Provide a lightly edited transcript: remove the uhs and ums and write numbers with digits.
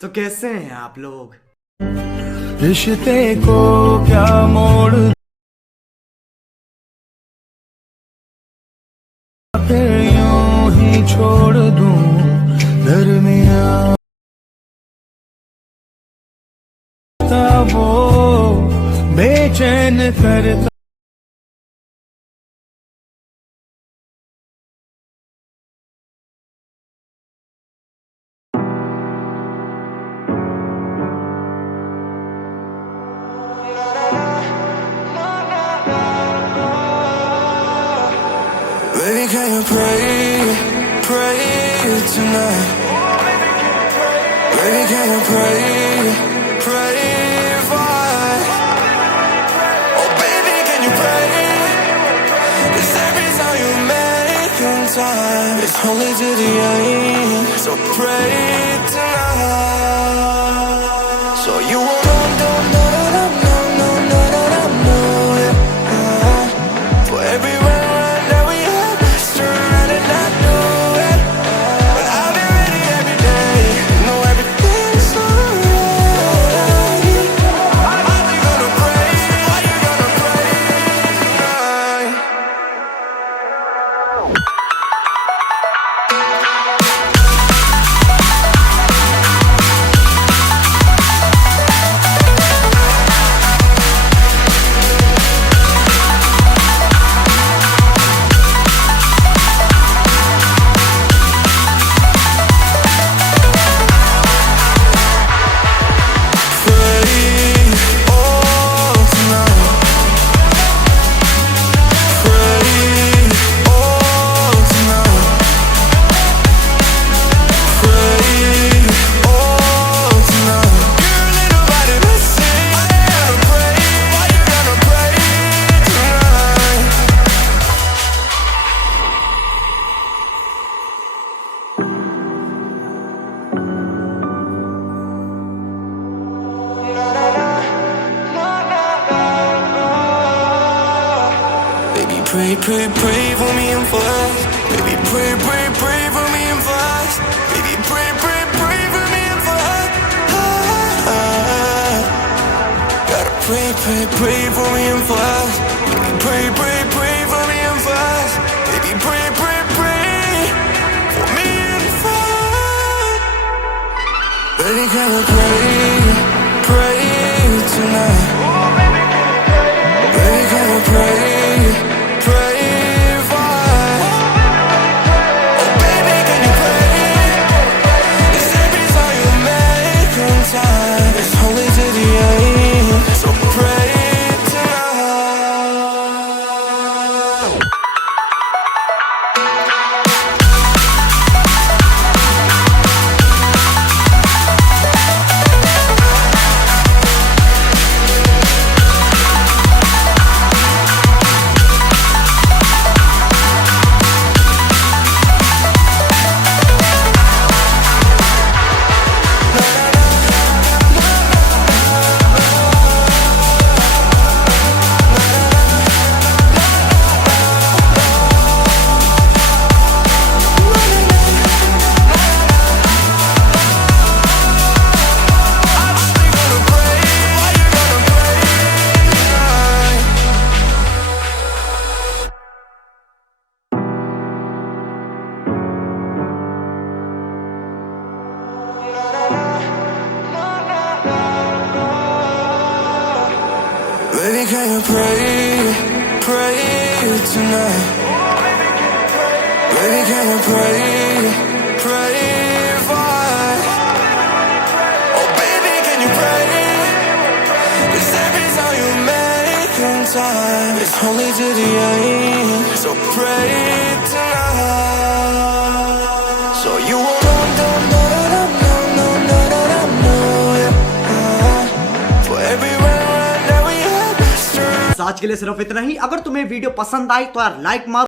तो कैसे हैं आप लोग? रिश्ते को क्या मोड़ फिर यूं ही छोड़ दूं दरमियां वो बेचैन करता Baby, can you pray tonight? Baby, can you pray oh baby, can you pray? 'Cause every time you make time, it's only to the end. So pray tonight. So you won't for every run that we had, turn around and not do it. But I'll be ready every day. Know everything's alright. Are you gonna pray? Are you gonna pray tonight? Pray for me and for us. Baby, pray for me and for us. Baby, pray for me and for us. Gotta pray for me and for us. Baby, pray for me and for us. Baby, pray for me and for us. Baby, can you pray tonight? Baby, can you pray Baby, can you pray tonight? Baby, can you pray oh baby, can you pray? 'Cause every time you make time, it's only to the end. So pray tonight. So you won't for every आज के लिए सिर्फ इतना ही। अगर तुम्हें video पसंद आई तो यार लाइक मारो।